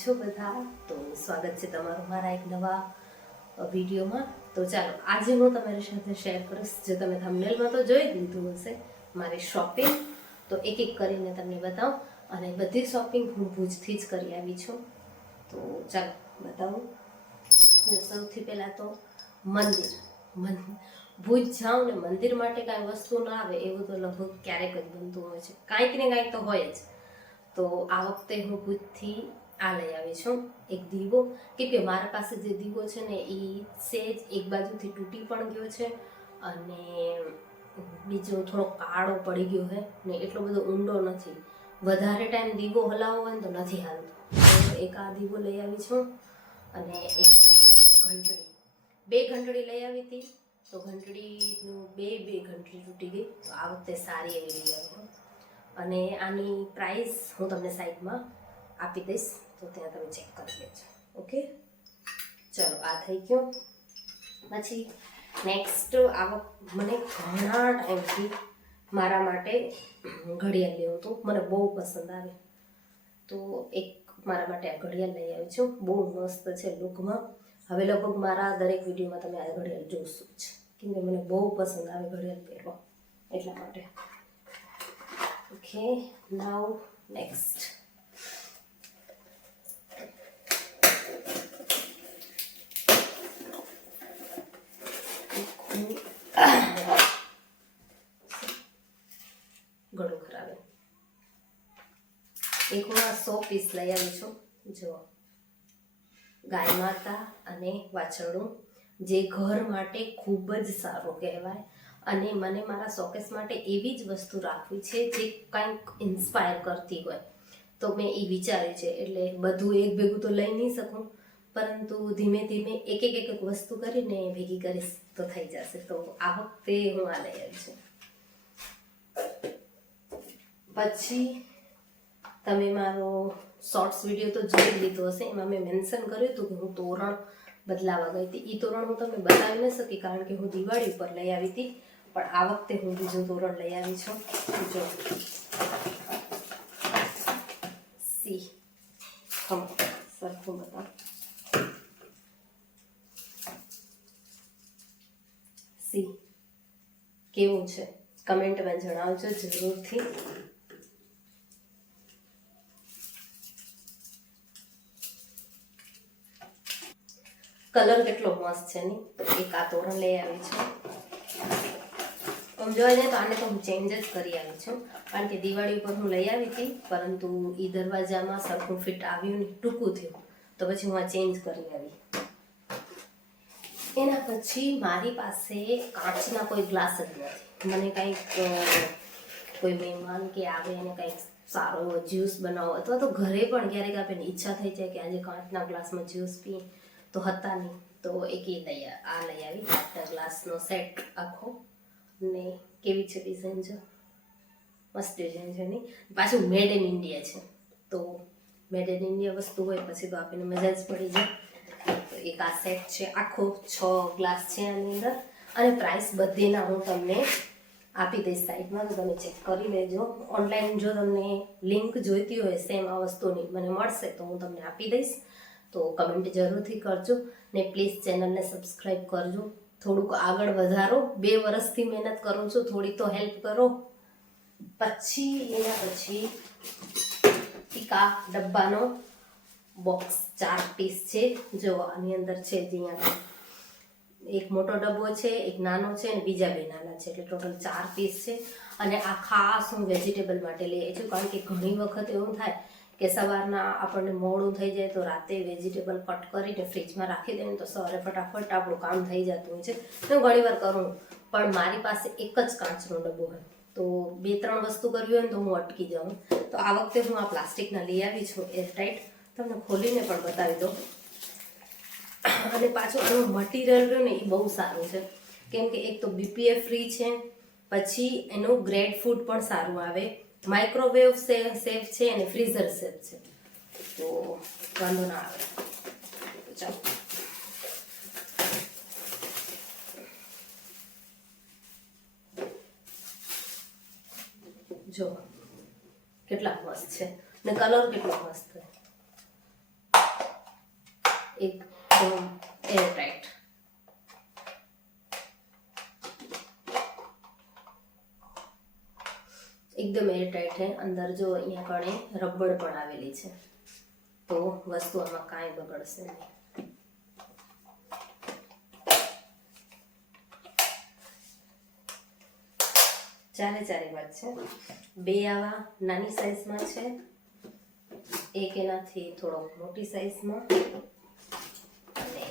છો બધા? તો સ્વાગત છે તમારું મારા એક નવા વિડીયોમાં. તો ચાલો આજે હું તમારી સાથે શેર કરીશ, જે તમે થંબનેલમાં તો જોઈ લીધું હશે, મારી શોપિંગ. તો એક એક કરીને તમને બતાવું, અને બધી શોપિંગ હું ભુજથી જ કરી આવી છું. તો ચાલો બતાવું. સૌથી પહેલાં તો મંદિર. ભુજ જાઉં ને મંદિર માટે કાંઈ વસ્તુ ના આવે એવું તો લગભગ ક્યારેક જ બનતું હોય છે, કાંઈક ને કાંઈક તો હોય જ. તો આ વખતે હું ભુજથી આ લઈ આવી છું, એક દીવો. કેમ કે મારા પાસે જે દીવો છે ને એ સેજ એક બાજુથી તૂટી પણ ગયો છે, અને બીજો થોડો કાળો પડી ગયો છે ને એટલો બધો ઊંડો નથી. વધારે ટાઈમ દીવો હલાવવો હોય ને તો નથી હાલતો. તો એક આ દીવો લઈ આવી છું, અને એક ઘંટડી. બે ઘંટડી લઈ આવી હતી, તો ઘંટડીનું બે ઘંટડી તૂટી ગઈ. તો આ વખતે સારી એવી લઈ આવી. અને આની પ્રાઇસ હું તમને સાઈડમાં આપી દઈશ, તો ત્યાં તમે ચેક કરી લેજો. ઓકે, ચલો આ થઈ ગયો. પછી નેક્સ્ટ મને ઘણા ટાઈમથી મારા માટે ઘડિયાળ લેવું હતું, મને બહુ પસંદ આવે. તો એક મારા માટે આ ઘડિયાળ લઈ આવી છું, બહુ મસ્ત છે લુકમાં. હવે લગભગ મારા દરેક વિડીયોમાં તમે આ ઘડિયાળ જોશો જ, કેમ કે મને બહુ પસંદ આવે ઘડિયાળ પહેરવા, એટલા માટે. Okay, now next. ગળું ખરાબ. એક હું આ 100 પીસ લઈ આવી છું. જો ગાય માતા અને વાછરડું, જે ઘર માટે ખૂબ જ સારું કહેવાય. અને મને મારા શોકેસ માટે એવી જ વસ્તુ રાખવી છે જે કંઈક ઇન્સ્પાયર કરતી હોય. તો મેં એ વિચાર્યું છે, એટલે બધું એક ભેગું તો લઈ નહીં શકું, પરંતુ ધીમે ધીમે એક એક વસ્તુ કરીને ભેગી કરીશ તો થઈ જશે. તો આ વખતે હું આ લઈ આવી છું. પછી તમે મારો શોર્ટ્સ વિડીયો તો જોઈ લીધો હશે, એમાં મેં મેન્શન કર્યું હતું કે હું તોરણ બદલાવા ગઈ હતી. એ તોરણ હું તમને બતાવી ન શકી, કારણ કે હું દિવાળી ઉપર લઈ આવી હતી. પણ આ વખતે હું બીજું તોરણ લઈ આવી છું. જો સી સરખું બતાવ. સી કેવું છે કમેન્ટમાં જણાવજો જરૂરથી. કલર કેટલો મસ્ત છે ને. તો એક આ તોરણ લઈ આવી છું. આમ જોવા જાય તો આને તો હું ચેન્જ જ કરી આવી છું, કારણ કે દિવાળી ઉપર હું લઈ આવી હતી, પરંતુ એ દરવાજામાં સરખું ફિટ આવ્યું ને ટૂંકું થયું, તો પછી હું આ ચેન્જ કરી આવી. એના પછી મારી પાસે કાચના કોઈ ગ્લાસ જ નથી. મને કંઈક કોઈ મહેમાન કે આવે અને કંઈક સારો જ્યુસ બનાવો, અથવા તો ઘરે પણ ક્યારેક આપણને ઈચ્છા થઈ જાય કે આજે કાચના ગ્લાસમાં જ્યુસ પીએ, તો હતા નહીં. તો એક લઈ આવી કાચના ગ્લાસનો સેટ આખો. ને કેવી છે ડિઝાઇન, છે મસ્ત ડિઝાઇન છે નહીં. પાછું મેડ ઇન ઇન્ડિયા છે, તો મેડ ઇન ઇન્ડિયા વસ્તુ હોય પછી તો આપણને મજા જ પડી જાય. તો એક આ સેટ છે આખો, 6 ગ્લાસ છે આની અંદર. અને પ્રાઇસ બધીના હું તમને આપી દઈશ સાઈડમાં, તો તમે ચેક કરી લેજો. ઓનલાઈન જો તમને લિંક જોઈતી હોય સેમ આ વસ્તુની મને મળશે તો હું તમને આપી દઈશ. તો કમેન્ટ જરૂરથી કરજો, ને પ્લીઝ ચેનલને સબસ્ક્રાઈબ કરજો. થોડુંક આગળ વધારો, 2 વર્ષથી મહેનત કરું છું, થોડી તો હેલ્પ કરો. પછી એના પછી એક આ ડબ્બાનો બોક્સ 4 પીસ છે. જો આની અંદર છે, અહીંયા એક મોટો ડબ્બો છે, એક નાનો છે, અને બીજા 2 નાના છે, એટલે ટોટલ 4 પીસ છે. અને આ ખાસ હું વેજીટેબલ માટે લઈ આવી છું, કારણ કે ઘણી વખત એવું થાય કે સવારના આપણને મોડું થઈ જાય, તો રાતે વેજીટેબલ કટ કરીને ફ્રીજમાં રાખી દઈએ તો સવારે ફટાફટ આપણું કામ થઈ જતું હોય છે. હું ઘણીવાર કરું, પણ મારી પાસે એક જ કાચનો ડબ્બો હોય, તો 2-3 વસ્તુ કરવી હોય ને તો હું અટકી જાઉં. તો આ વખતે હું આ પ્લાસ્ટિકના લઈ આવી છું, એરટાઈટ. તમને ખોલીને પણ બતાવી દઉં. અને પાછું આનું મટીરિયલ રહ્યું ને એ બહુ સારું છે, કેમ કે એક તો BPA ફ્રી છે, પછી એનું ગ્રેડ ફૂડ પણ સારું આવે, માઇક્રોવેવ સેફ છે, અને ફ્રીઝર સેફ છે, તો વાંધો ના આવે. ચાલો જો કેટલા મસ્ત છે, ને કલર કેટલો મસ્ત છે. એકદમ એરટાઈટ. એકદમ એરટાઈટ છે. અંદર જો અહીંયા કણે રબડ પણ આવેલી છે, તો વસ્તુ આમાં કાંઈ બગડશે નહીં. ચારે વાત છે. 2 આવા નાની સાઈઝમાં છે, એક એનાથી થોડોક મોટી સાઈઝમાં, અને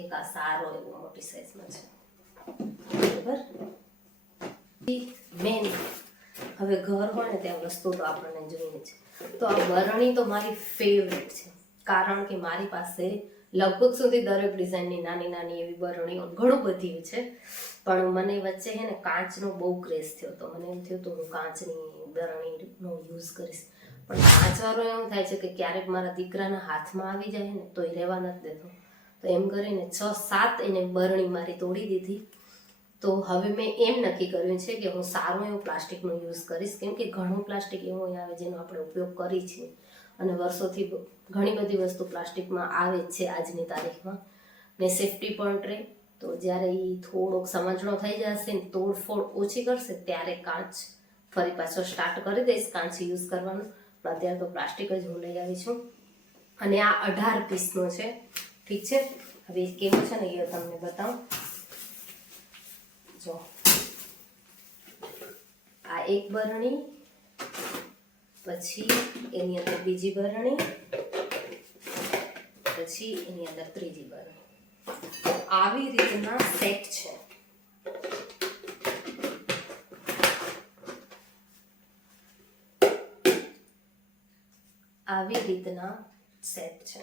એક આ સારો એવો મોટી સાઈઝમાં છે. બરાબર. મેન હવે ઘર હોય ને ત્યાં વસ્તુ તો આપણને જોઈએ છે. તો આ બરણી તો મારી ફેવરેટ છે, કારણ કે મારી પાસે લગભગ સુધી દરેક ડિઝાઇનની નાની નાની એવી બરણીઓ ઘણું બધી છે. પણ મને વચ્ચે છે ને કાચનો બહુ ક્રેઝ થયો, તો મને એમ થયું તો હું કાચની બરણીનો યુઝ કરીશ. પણ કાચવાળો એમ થાય છે કે ક્યારેક મારા દીકરાના હાથમાં આવી જાય ને તો એ રહેવા નથી દેતો. તો એમ કરીને 6-7 એને બરણી મારી તોડી દીધી. તો હવે મેં એમ નક્કી કર્યું છે કે હું સારું એવું પ્લાસ્ટિકનો યુઝ કરીશ, કેમ કે ઘણું પ્લાસ્ટિક એવું આવે જેનો આપણે ઉપયોગ કરી છીએ, અને વર્ષોથી ઘણી બધી વસ્તુ પ્લાસ્ટિકમાં આવે જ છે આજની તારીખમાં. ને સેફટી પણ રહે. તો જ્યારે એ થોડોક સમજણો થઈ જશે ને, તોડફોડ ઓછી કરશે, ત્યારે કાચ ફરી પાછો સ્ટાર્ટ કરી દઈશ કાચ યુઝ કરવાનું. પણ અત્યારે તો પ્લાસ્ટિક જ હું લઈ આવી છું. અને આ 18 પીસનો છે. ઠીક છે. હવે કેવું છે ને એ તમને બતાવું. જો આ એક બરણી, પછી એની અંદર બીજી બરણી, પછી એની અંદર ત્રીજી બરણી. આવી રીતના સેટ છે. આવી રીતના સેટ છે.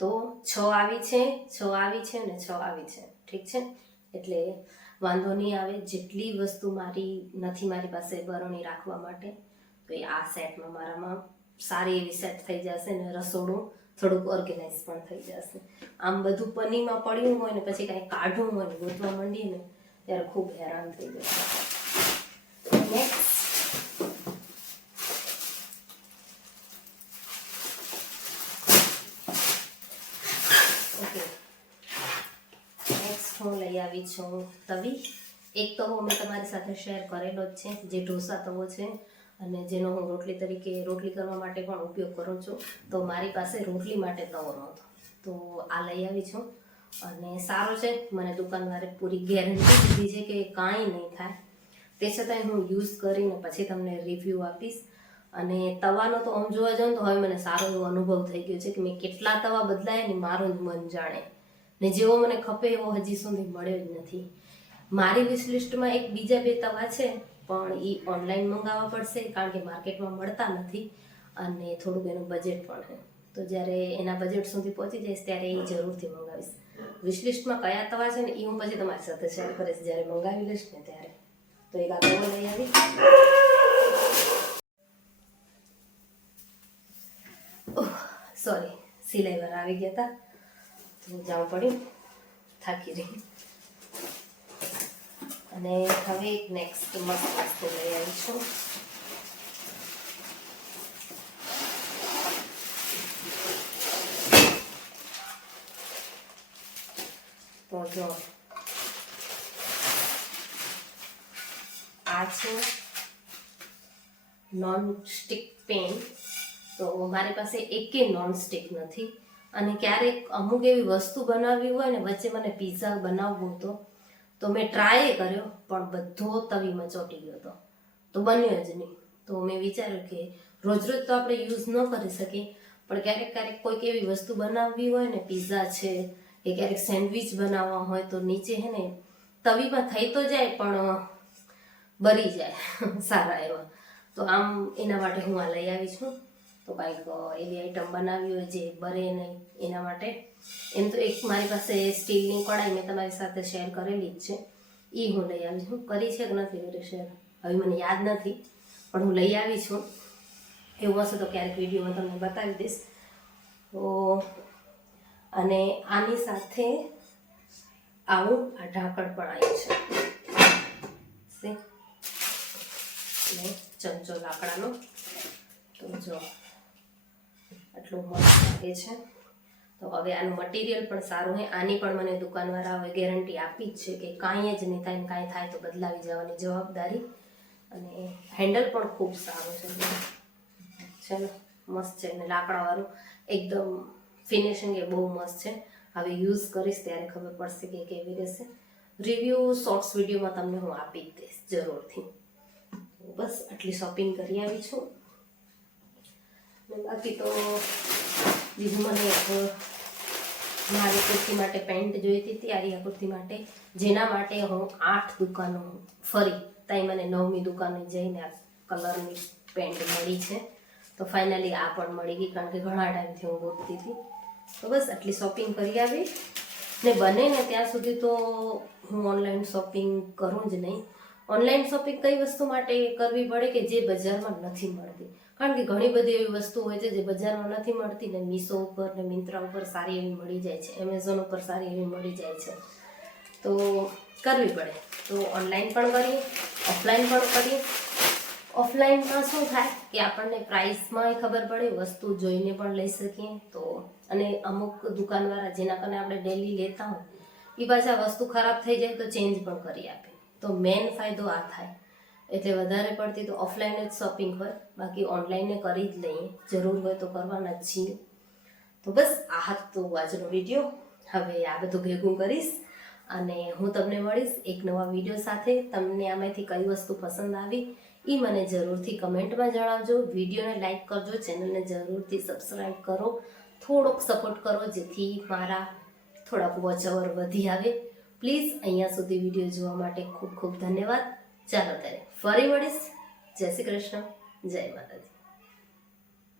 તો 6 આવી છે, 6 આવી છે અને 6 આવી છે. ઠીક છે. એટલે વાંધો નહીં આવે. જેટલી વસ્તુ મારી પાસે બરણી રાખવા માટે, તો એ આ સેટમાં મારામાં સારી એવી સેટ થઈ જશે ને રસોડું થોડુંક ઓર્ગેનાઇઝ પણ થઈ જશે. આમ બધું પનીમાં પડ્યું હોય ને પછી કાંઈ કાઢવું હોય ને ગોતવા માંડીએ ને ત્યારે ખૂબ હેરાન થઈ જશે. નેક્સ્ટ હું લઈ આવી છું તવી. એક તવો મેં તમારી સાથે શેર કરેલો જ છે, જે ઢોસા તવો છે, અને જેનો હું રોટલી કરવા માટે પણ ઉપયોગ કરું છું. તો મારી પાસે રોટલી માટે તવો નહોતો, તો આ લઈ આવી છું. અને સારો છે. મને દુકાનવાળે પૂરી ગેરંટી દીધી છે કે કાંઈ નહીં થાય. તે છતાંય હું યુઝ કરીને પછી તમને રિવ્યૂ આપીશ. અને તવાનો તો આમ જોવા જાઉં તો હવે મને સારો એવો અનુભવ થઈ ગયો છે કે મેં કેટલા તવા બદલાયા ને મારું જ મન જાણે. ને જેવો મને ખપે એવો હજી સુધી મળ્યો જ નથી. મારી વિશ લિસ્ટમાં એક બીજા 2 તવા છે, પણ એ ઓનલાઈન મંગાવવા પડશે, કારણ કે માર્કેટમાં મળતા નથી, અને થોડુંક એનું બજેટ પણ છે. તો જ્યારે એના બજેટ સુધી પહોંચી જઈશ ત્યારે એ જરૂરથી મંગાવીશ. વિશ લિસ્ટમાં કયા તવા છે ને એ હું પછી તમારી સાથે શેર કરીશ જ્યારે મંગાવી લઈશ ને ત્યારે. તો એક આ તવો લઈ આવી. સોરી, સિલાઈવાર આવી ગયા હતા તો જવું પડ્યું, થાકી રહી. અને હવે એક નેક્સ્ટ મસ્ત વસ્તુ લઈ આવી છું. તો જો આ છે નોન સ્ટિક પેન. તો મારી પાસે એકે નોન સ્ટિક નથી. અને ક્યારેક અમુક એવી વસ્તુ બનાવવી હોય ને, વચ્ચે મને પિઝા બનાવવો હતો, તો મેં ટ્રાય કર્યો પણ બધો તવીમાં ચોંટી ગયો હતો, તો બન્યો જ નહીં. તો મેં વિચાર્યું કે રોજ તો આપણે યુઝ ન કરી શકીએ, પણ ક્યારેક કોઈક એવી વસ્તુ બનાવવી હોય ને, પિઝા છે કે ક્યારેક સેન્ડવિચ બનાવવા હોય, તો નીચે હે ને તવીમાં થઈ તો જાય પણ બરી જાય સારા એવા. તો આમ એના માટે હું આ લઈ આવી છું. તો કાંઈક એવી આઈટમ બનાવી હોય જે બરે નહીં એના માટે. એમ તો એક મારી પાસે સ્ટીલની કડાઈ મેં તમારી સાથે શેર કરેલી જ છે, એ હું લઈ આવી છું. કરી છે કે નથી કરી શેર હવે મને યાદ નથી, પણ હું લઈ આવી છું. એવું હશે તો ક્યારેક વિડીયોમાં તમને બતાવી દઈશ. તો અને આની સાથે આવું આ ઢાંકણ પણ આવ્યું છે, ને ચમચો લાકડાનો. તો જો આટલું મસ્ત લાગે છે. તો હવે આનું મટીરિયલ પણ સારું છે. આની પણ મને દુકાનવાળા હવે ગેરંટી આપી જ છે કે કાંઈ જ નહીં થાય, કાંઈ થાય તો બદલાવી જવાની જવાબદારી. અને હેન્ડલ પણ ખૂબ સારું છે ને, મસ્ત છે. અને લાકડાવાળું એકદમ ફિનિશિંગ એ બહુ મસ્ત છે. હવે યુઝ કરીશ ત્યારે ખબર પડશે કે કેવી રહેશે. રિવ્યૂ શોર્ટ્સ વિડીયોમાં તમને હું આપી જ દઈશ જરૂરથી. બસ આટલી શોપિંગ કરી આવી છું. બાકી તો બીજું મને મારી કુર્તી માટે પેન્ટ જોઈતી હતી, આરિયા કુર્તી માટે, જેના માટે હું 8 દુકાનો ફરી ત્યાં મને 9મી દુકાને જઈને આ કલરની પેન્ટ મળી છે. તો ફાઇનલી આ પણ મળી ગઈ, કારણ કે ઘણા ટાઈમથી હું ગોતતી હતી. તો બસ આટલી શોપિંગ કરી આવી. ને બને ને ત્યાં સુધી તો હું ઓનલાઈન શોપિંગ કરું જ નહીં. ઓનલાઈન શોપિંગ કઈ વસ્તુ માટે કરવી પડે કે જે બજારમાં નથી મળતી. કારણ કે ઘણી બધી એવી વસ્તુ હોય છે જે બજારમાં નથી મળતી ને મીશો ઉપર ને મિંત્રા ઉપર સારી એવી મળી જાય છે, એમેઝોન ઉપર સારી એવી મળી જાય છે. તો કરવી પડે. તો ઓનલાઈન પણ કરીએ, ઓફલાઈન પણ કરીએ. ઓફલાઈનમાં શું થાય કે આપણને પ્રાઇસમાં ખબર પડે, વસ્તુ જોઈને પણ લઈ શકીએ. તો અને અમુક દુકાનવાળા જેના કારણે આપણે ડેલી લેતા હોય એ પાછા વસ્તુ ખરાબ થઈ જાય તો ચેન્જ પણ કરી આપે. તો મેઇન ફાયદો આ થાય. એટલે વધારે પડતી તો ઓફલાઈન જ શોપિંગ હોય, બાકી ઓનલાઈને કરી જ લઈએ, જરૂર હોય તો કરવાના જ છીએ. તો બસ આ હતો આજનો વિડીયો. હવે આ બધું ભેગું કરીશ અને હું તમને મળીશ એક નવા વિડીયો સાથે. તમને આમાંથી કઈ વસ્તુ પસંદ આવી એ મને જરૂરથી કમેન્ટમાં જણાવજો. વિડીયોને લાઈક કરજો, ચેનલને જરૂરથી સબસ્ક્રાઈબ કરો, થોડોક સપોર્ટ કરો જેથી મારા થોડાક વોચ અવર વધી આવે. પ્લીઝ અહીંયા સુધી વિડીયો જોવા માટે ખૂબ ખૂબ ધન્યવાદ. ચાલો ત્યારે ફરી મળીશ. જય શ્રી કૃષ્ણ, જય માતાજી.